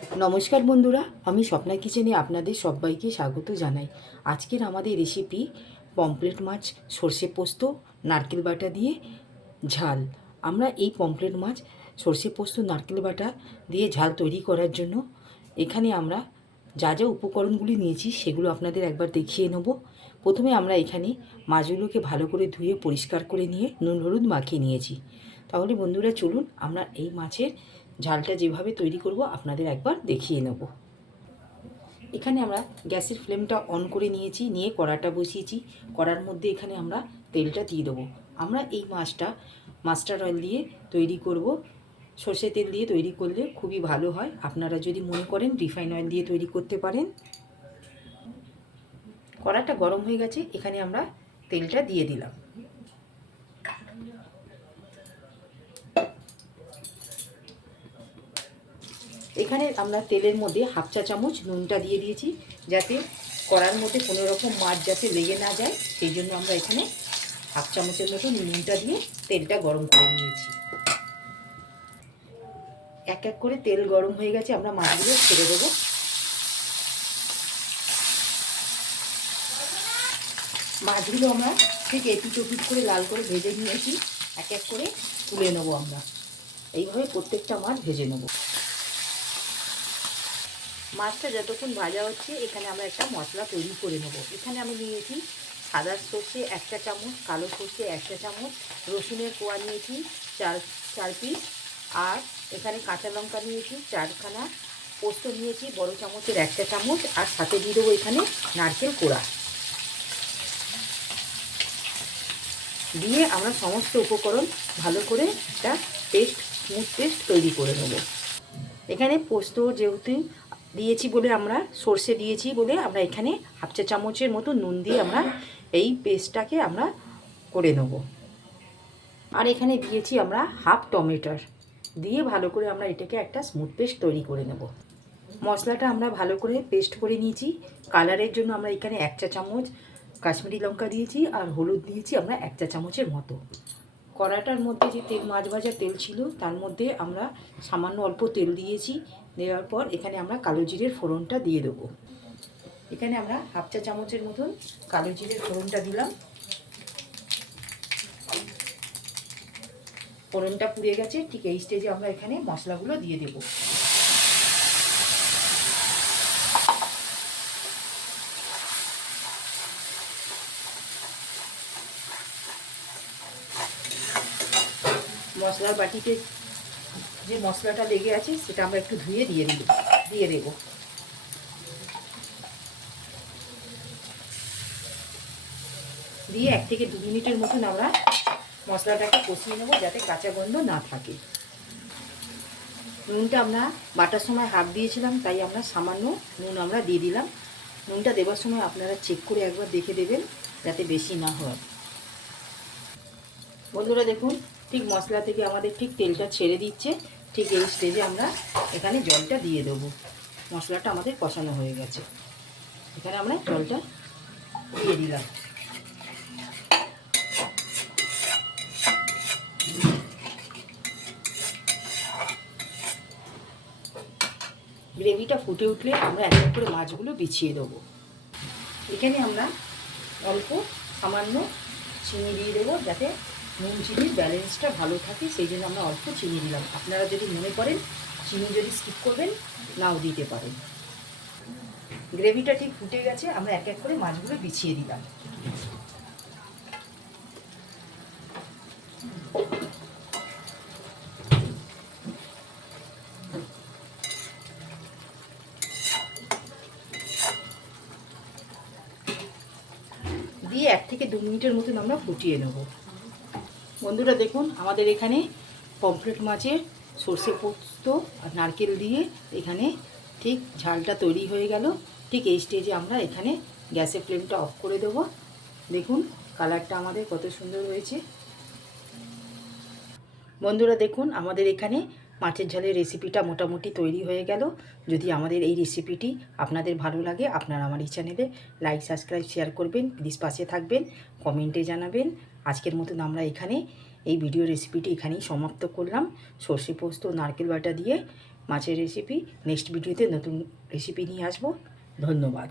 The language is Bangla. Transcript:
নমস্কার বন্ধুরা, আমি স্বপ্না কিচেনে আপনাদের সবাইকে স্বাগত জানাই। আজকের আমাদের রেসিপি পমফ্রেট মাছ সর্ষে পোস্ত নারকেল বাটা দিয়ে ঝাল। আমরা এই পমফ্রেট মাছ সর্ষে পোস্ত নারকেল বাটা দিয়ে ঝাল তৈরি করার জন্য এখানে আমরা যা যা উপকরণগুলি নিয়েছি সেগুলো আপনাদের একবার দেখিয়ে নেব। প্রথমে আমরা এখানে মাছগুলোকে ভালো করে ধুয়ে পরিষ্কার করে নিয়ে নুন হলুদ মাখিয়ে নিয়েছি। তাহলে বন্ধুরা চলুন আমরা এই মাছের ঝালটা যেভাবে তৈরি করব আপনাদের একবার দেখিয়ে নেব। এখানে আমরা গ্যাসের ফ্লেমটা অন করে নিয়েছি, নিয়ে কড়াটা বসিয়েছি। কড়ার মধ্যে এখানে আমরা তেলটা দিয়ে দেবো। আমরা এই মাছটা মাস্টার অয়েল দিয়ে তৈরি করব। সর্ষে তেল দিয়ে তৈরি করলে খুবই ভালো হয়। আপনারা যদি মনে করেন রিফাইন অয়েল দিয়ে তৈরি করতে পারেন। কড়াটা গরম হয়ে গেছে, এখানে আমরা তেলটা দিয়ে দিলাম। এখানে আমরা তেলের মধ্যে হাফ চা চামচ নুনটা দিয়ে দিয়েছি, যাতে কড়ার মধ্যে কোনো রকম মাছ যাতে লেগে না যায়, সেই জন্য আমরা এখানে হাফ চামচের মতো নুনটা দিয়ে তেলটা গরম করে নিয়েছি। এক এক করে তেল গরম হয়ে গেছে, আমরা মাছগুলো ছেড়ে দেবো। মাছগুলো আমরা ঠিক এপিট ওপিট করে লাল করে ভেজে নিয়েছি। এক এক করে তুলে নেবো আমরা। এইভাবে প্রত্যেকটা মাছ ভেজে নেব। মাছটা যতক্ষণ ভাজা হচ্ছে এখানে আমরা একটা মশলা তৈরি করে নেব। এখানে আমি নিয়েছি সাদা সর্ষে 1 চা চামচ, কালো সর্ষে 1 চা চামচ, রসুনের কোয়া নিয়েছি চার পিস, আর এখানে কাঁচা লঙ্কা নিয়েছি 4খানা, পোস্ত নিয়েছি বড় চামচের 1 চা চামচ, আর সাথে দিয়ে দেবো এখানে নারকেল কোড়া। দিয়ে আমরা সমস্ত উপকরণ ভালো করে একটা স্মুথ পেস্ট তৈরি করে নেব। এখানে পোস্ত যেহেতু দিয়েছি বলে, আমরা সর্ষে দিয়েছি বলে আমরা এখানে হাফ চা চামচের মতো নুন দিয়ে আমরা এই পেস্টটাকে আমরা করে নেব। আর এখানে দিয়েছি আমরা হাফ টমেটোর, দিয়ে ভালো করে আমরা এটাকে একটা স্মুথ পেস্ট তৈরি করে নেব। মশলাটা আমরা ভালো করে পেস্ট করে নিয়েছি। কালারের জন্য আমরা এখানে 1 চা চামচ কাশ্মীরি লঙ্কা দিয়েছি, আর হলুদ দিয়েছি আমরা 1 চা চামচের মতো। কড়াটার মধ্যে যে মাছ ভাজার তেল ছিল তার মধ্যে আমরা সামান্য অল্প তেল দিয়েছি। দেওয়ার পর এখানে আমরা কালো জিরের ফোড়নটা দিয়ে দেবো। এখানে আমরা হাফ চা চামচের মতন কালো জিরের ফোড়নটা দিলাম। ফোড়নটা পুড়ে গেছে, ঠিক এই স্টেজে আমরা এখানে মশলাগুলো দিয়ে দেব। মশলার বাটিতে যে মশলাটা লেগে আছে সেটা আমরা একটু ধুয়ে দিয়ে দেব। দিয়ে 1 থেকে 2 মিনিটের মতন আমরা মশলাটাকে কষিয়ে নেব, যাতে কাঁচা গন্ধ না থাকে। নুনটা আমরা বাটার সময় হাফ দিয়েছিলাম, তাই আমরা সামান্য নুন আমরা দিয়ে দিলাম। নুনটা দেওয়ার সময় আপনারা চেক করে একবার দেখে দেবেন, যাতে বেশি না হয়। বন্ধুরা দেখুন, ঠিক মশলা থেকে আমাদের ঠিক তেলটা ছেড়ে দিচ্ছে। ঠিক এই স্টেজে আমরা এখানে জলটা দিয়ে দেবো। মশলাটা আমাদের কষানো হয়ে গেছে, এখানে আমরা জলটা দিয়ে দিলাম। গ্রেভিটা ফুটে উঠলে আমরা এক এক করে মাছগুলো বিছিয়ে দেবো। এখানে আমরা অল্প সামান্য চিনি দিয়ে দেবো, যাতে নুন চিনির ব্যালেন্সটা ভালো থাকে, সেই জন্য আমরা অল্প চিনি দিলাম। আপনারা যদি মনে করেন চিনি যদি স্কিপ করবেন, নাও দিতে পারেন। গ্রেভিটা ঠিক ফুটে গেছে, আমরা এক এক করে মাছগুলো বিছিয়ে দিলাম। দিয়ে 1 থেকে 2 মিনিটের মতন আমরা ফুটিয়ে নেব। বন্ধুরা দেখুন, আমাদের এখানে পমফ্রেট মাছের সর্ষে পোস্ত আর নারকেল দিয়ে এখানে ঠিক ঝালটা তৈরি হয়ে গেল। ঠিক এই স্টেজে আমরা এখানে গ্যাসের ফ্লেমটা অফ করে দেব। দেখুন কালারটা আমাদের কত সুন্দর হয়েছে। বন্ধুরা দেখুন, আমাদের এখানে মাছের ঝালের রেসিপিটা মোটামুটি তৈরি হয়ে গেল। যদি আমাদের এই রেসিপিটি আপনাদের ভালো লাগে, আপনারা আমার এই চ্যানেলে লাইক সাবস্ক্রাইব শেয়ার করবেন, প্লিজ পাশে থাকবেন, কমেন্টে জানাবেন। আজকের মতন আমরা এখানে এই ভিডিও রেসিপিটি এখানেই সমাপ্ত করলাম। সর্ষে পোস্ত নারকেল বাটা দিয়ে মাছের রেসিপি। নেক্সট ভিডিওতে নতুন রেসিপি নিয়ে আসবো। ধন্যবাদ।